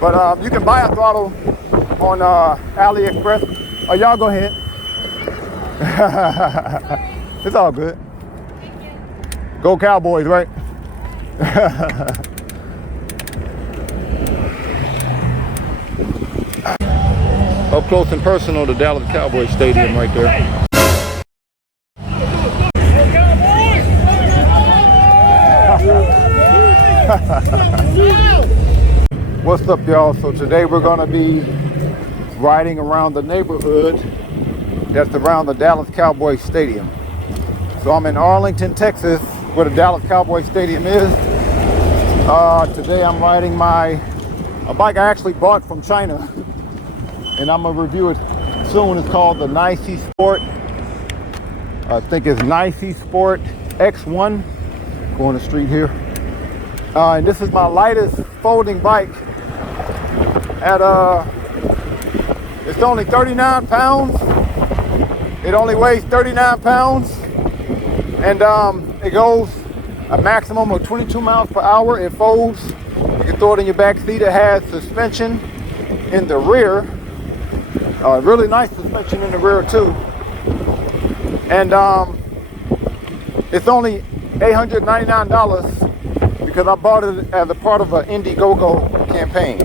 But you can buy a throttle on AliExpress. Oh, y'all go ahead. It's all good. Go Cowboys, right? Up close and personal, the Dallas Cowboy Stadium right there. What's up, y'all? So today we're gonna be riding around the neighborhood that's around the Dallas Cowboy Stadium. So I'm in Arlington, Texas, where the Dallas Cowboy Stadium is. Today I'm riding a bike I actually bought from China, and I'm gonna review it soon. It's called the Naicisport. I think it's Naicisports X1. Going the street here. And this is my lightest folding bike it's only 39 pounds. It only weighs 39 pounds. And it goes a maximum of 22 miles per hour. It folds. You can throw it in your back seat. It has suspension in the rear. Really nice suspension in the rear too. And it's only $899 because I bought it as a part of an Indiegogo campaign.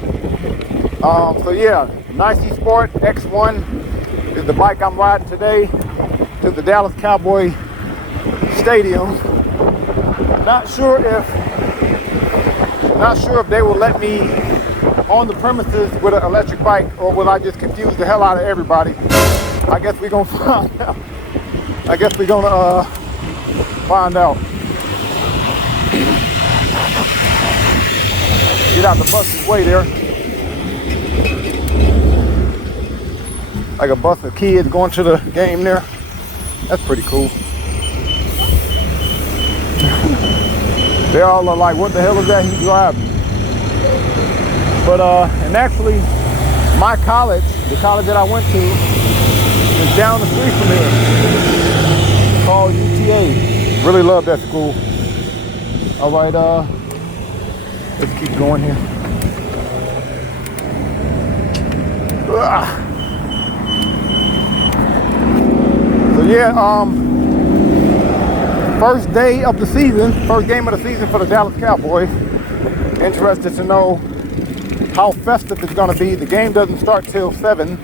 So yeah, Naicisports X1 is the bike I'm riding today to the Dallas Cowboy Stadium. Not sure if they will let me on the premises with an electric bike, or will I just confuse the hell out of everybody? I guess we're gonna find out. Find out. Get out the bus's way there. Like a bus of kids going to the game there. That's pretty cool. They all are like, what the hell is that he's driving? But and actually my college, the college that I went to, is down the street from here. It's called UTA. Really love that school. All right, let's keep going here. So yeah, first day of the season, first game of the season for the Dallas Cowboys. Interested to know how festive it's gonna be. The game doesn't start till 7.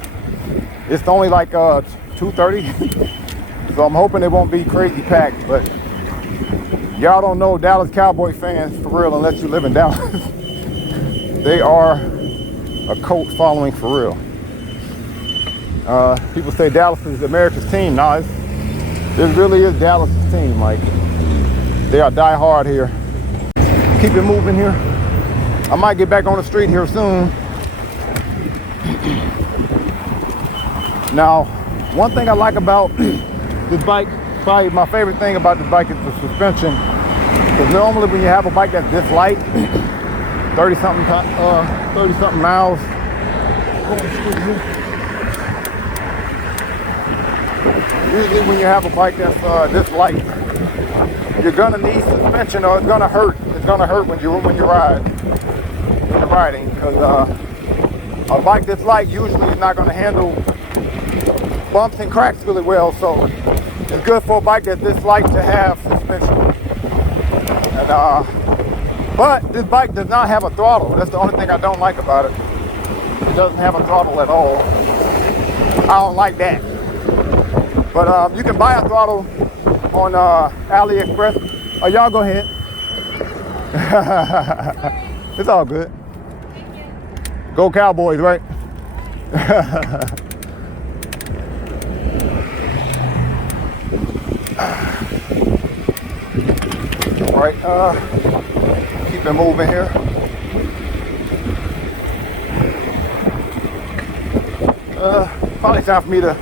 It's only like 2:30. So I'm hoping it won't be crazy packed, but y'all don't know Dallas Cowboy fans for real unless you live in Dallas. They are a cult following for real. People say Dallas is America's team. No, this really is Dallas' team. Like, they are die hard here. Keep it moving here. I might get back on the street here soon. Now, one thing I like about this bike, probably my favorite thing about this bike, is the suspension. Because normally when you have a bike that's this light, 30 something miles. Usually when you have a bike that's this light, you're gonna need suspension, or it's gonna hurt. It's gonna hurt when you ride. When you're riding, because a bike this light usually is not gonna handle bumps and cracks really well. So it's good for a bike that's this light to have suspension. And but this bike does not have a throttle. That's the only thing I don't like about it. It doesn't have a throttle at all. I don't like that. But you can buy a throttle on AliExpress. Oh, y'all go ahead. It's all good. Go Cowboys, right? All right, keep it moving here. Probably time for me to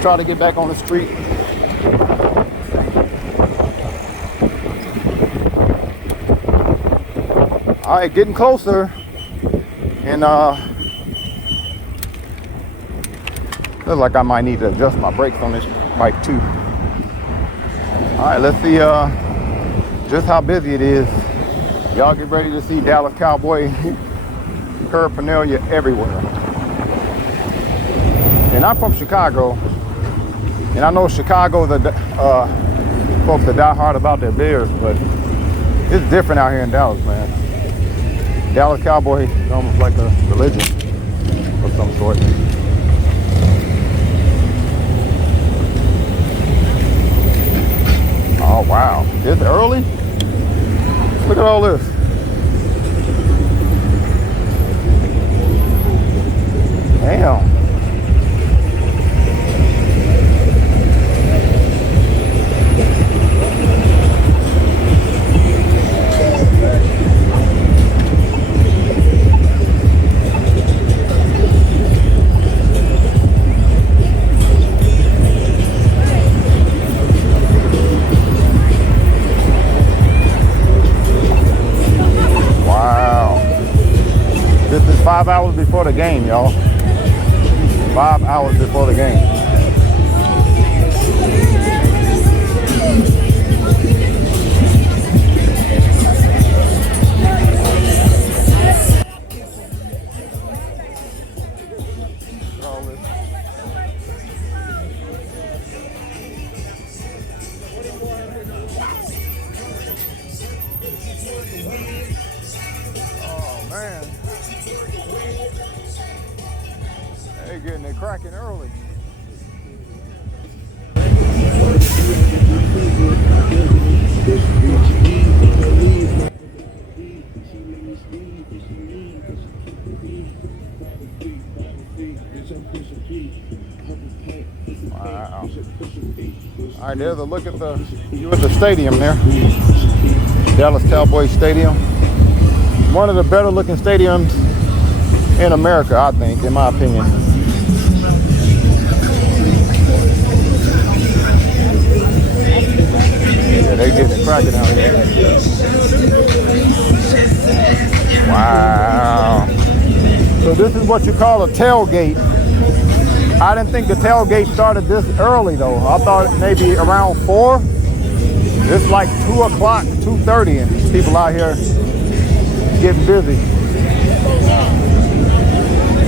try to get back on the street. All right, getting closer. And looks like I might need to adjust my brakes on this bike too. All right, let's see just how busy it is. Y'all get ready to see Dallas Cowboy paraphernalia everywhere. And I'm from Chicago, and I know Chicago, folks that die hard about their Bears, but it's different out here in Dallas, man. Dallas Cowboy is almost like a religion of some sort. Oh wow, it's early? Look at all this. Damn. This is 5 hours before the game, y'all. 5 hours before the game. Oh man. They're getting it cracking early. Wow. All right, there's a look at the stadium there. Dallas Cowboy Stadium. One of the better looking stadiums in America, I think, in my opinion. Yeah, they getting it cracking out here. Wow. So this is what you call a tailgate. I didn't think the tailgate started this early though. I thought maybe around 4. It's like 2 o'clock, 2:30, and people out here getting busy.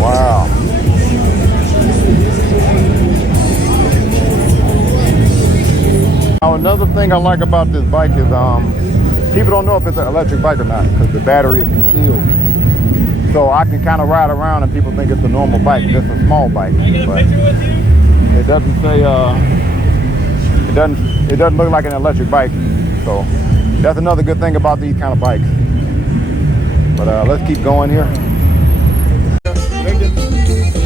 Wow. Now another thing I like about this bike is people don't know if it's an electric bike or not because the battery is concealed. So I can kind of ride around and people think it's a normal bike, just a small bike. But it doesn't say it doesn't look like an electric bike. So that's another good thing about these kind of bikes. But let's keep going here. They can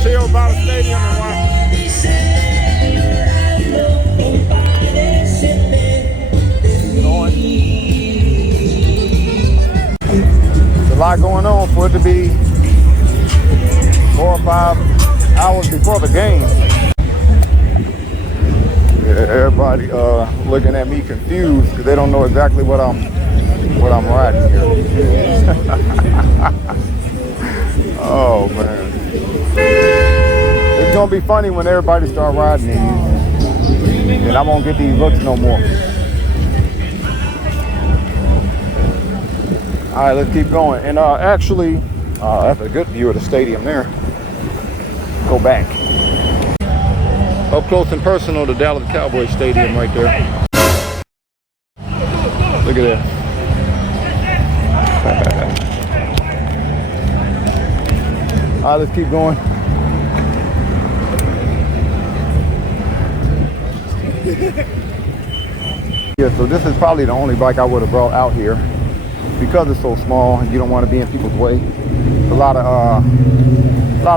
chill by the stadium and watch. There's a lot going on for it to be 4 or 5 hours before the game. Yeah, everybody looking at me confused because they don't know exactly what I'm riding here. Oh man, it's gonna be funny when everybody start riding these, and I won't get these looks no more. All right, let's keep going. And actually, that's a good view of the stadium there. Go back. Up close and personal, the Dallas Cowboy Stadium right there. Look at that. All right, let's keep going. Yeah, so this is probably the only bike I would have brought out here because it's so small and you don't want to be in people's way. A lot of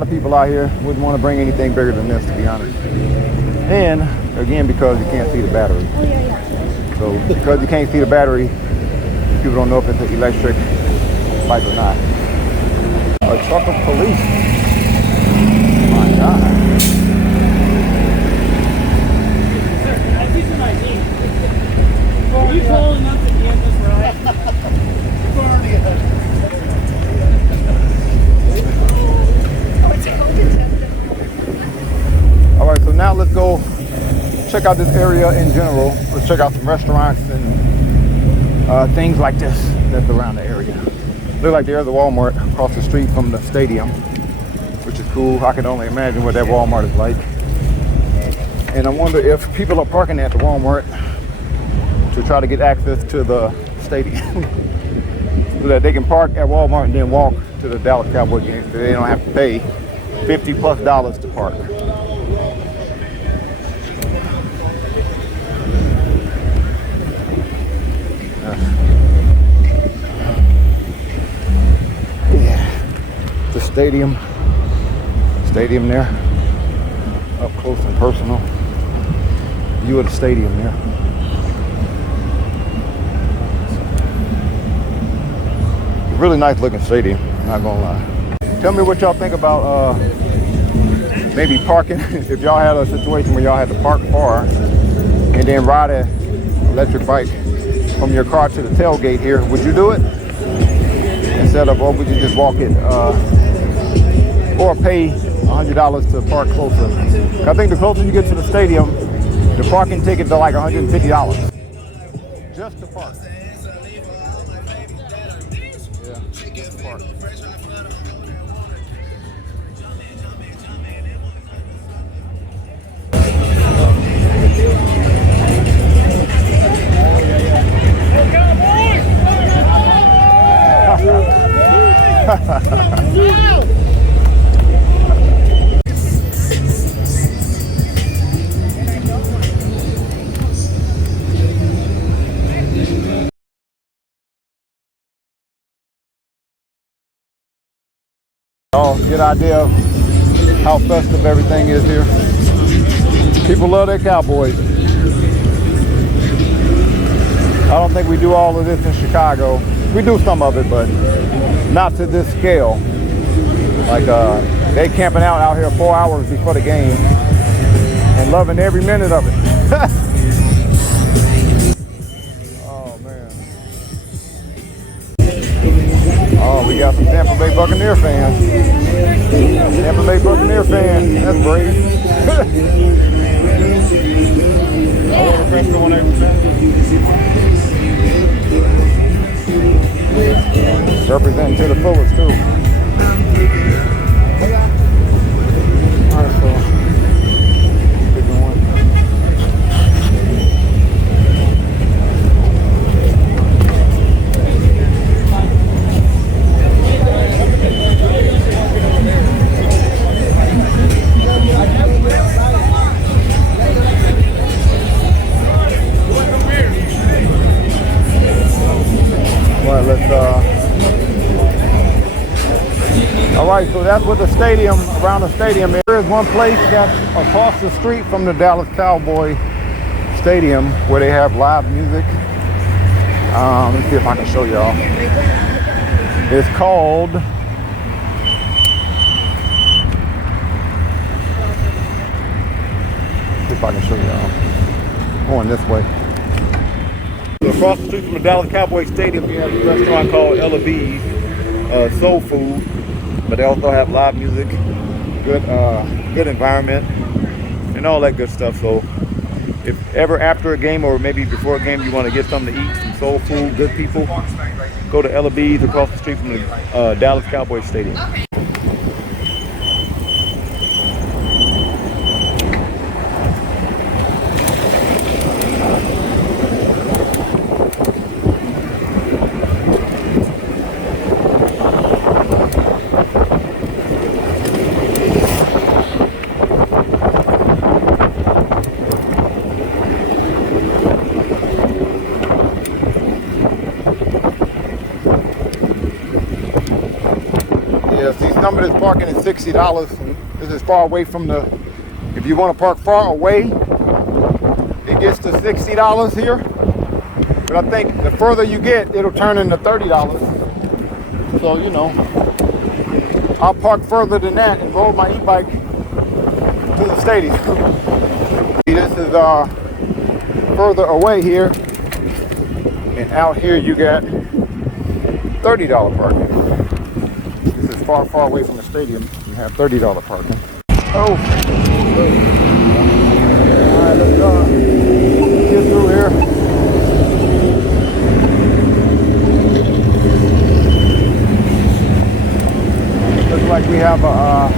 people out here wouldn't want to bring anything bigger than this, to be honest. And again, because you can't see the battery. So because you can't see the battery, people don't know if it's an electric bike or not. A truck of police. My God. Are you pulling up to end this ride? We're already ahead. All right, so now let's go check out this area in general. Let's check out some restaurants and things like this that's around the area. Look like there's a Walmart across the street from the stadium, which is cool. I can only imagine what that Walmart is like. And I wonder if people are parking at the Walmart to try to get access to the stadium so that they can park at Walmart and then walk to the Dallas Cowboy game so they don't have to pay $50+ to park. Yeah, the stadium there, up close and personal view of the stadium there. Really nice looking stadium, not gonna lie. Tell me what y'all think about maybe parking. If y'all had a situation where y'all had to park far and then ride an electric bike from your car to the tailgate here, would you do it? Instead of, or would you just walk it or pay $100 to park closer? I think the closer you get to the stadium, the parking tickets are like $150 just to park. Yeah, just to park. Get an idea of how festive everything is here. People love their Cowboys. I don't think we do all of this in Chicago. We do some of it, but not to this scale. Like they camping out here 4 hours before the game and loving every minute of it. Oh man. Oh, we got some Tampa Bay Buccaneer fans. Tampa Bay Buccaneer fans. That's great. Representing to the fullest too. All right, so picking one. Well, let's all right, so that's what the stadium, around the stadium. There is one place that's across the street from the Dallas Cowboy Stadium where they have live music. Let's see if I can show y'all. It's called see if I can show y'all. Going this way. Across the street from the Dallas Cowboy Stadium, you have a restaurant called Ellabee's, soul food, but they also have live music, good environment, and all that good stuff. So if ever after a game or maybe before a game you want to get something to eat, some soul food, good people, go to Ellabee's across the street from the Dallas Cowboy Stadium. Some of this parking is $60. This is far away from the, if you want to park far away, it gets to $60 here. But I think the further you get, it'll turn into $30. So, you know, I'll park further than that and roll my e-bike to the stadium. This is further away here. And out here you got $30 parking. This is far, far away from the stadium. You have $30 parking. Oh! Alright, let's go. Get through here. Looks like we have a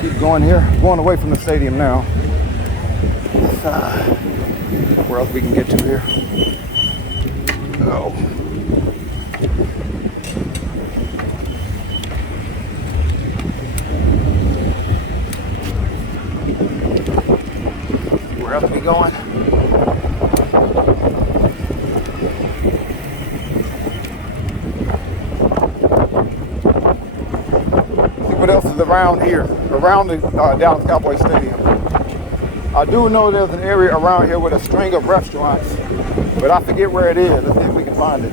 keep going here. Going away from the stadium now. Where else we can get to here? Oh. Where else are we going? See what else is around here, around the Dallas Cowboy Stadium. I do know there's an area around here with a string of restaurants, but I forget where it is. Let's see if we can find it.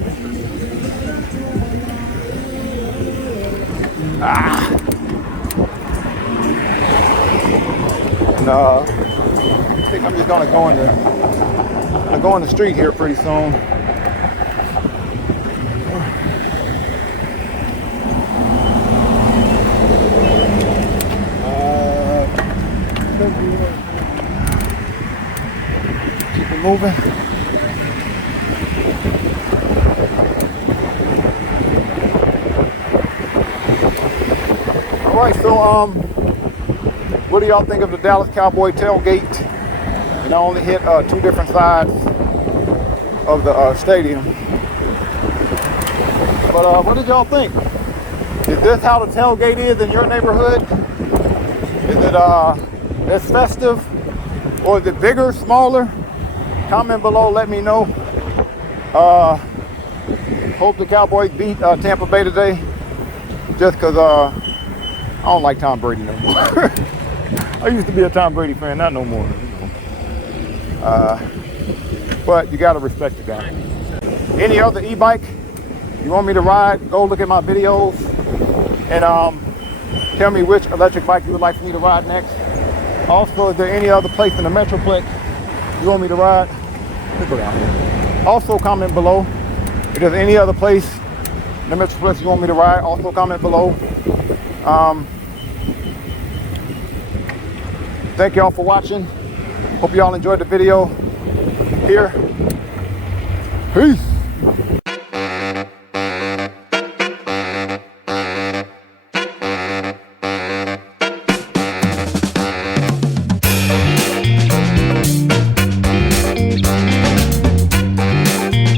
No, I think I'm just gonna go in the street here pretty soon. Keep it moving. All right, so what do y'all think of the Dallas Cowboy Tailgate? And I only hit 2 different sides of the stadium. But what did y'all think? Is this how the tailgate is in your neighborhood? Is it as festive? Or is it bigger, smaller? Comment below, let me know. Hope the Cowboys beat Tampa Bay today. Just because I don't like Tom Brady no more. I used to be a Tom Brady fan, not no more. But you gotta respect the guy. Any other e-bike you want me to ride, go look at my videos and tell me which electric bike you would like for me to ride next. Also, is there any other place in the Metroplex you want me to ride? Let's go down here. Also, comment below if there's any other place in the Metroplex you want me to ride. Also, comment below. Thank y'all for watching. Hope y'all enjoyed the video here. Peace.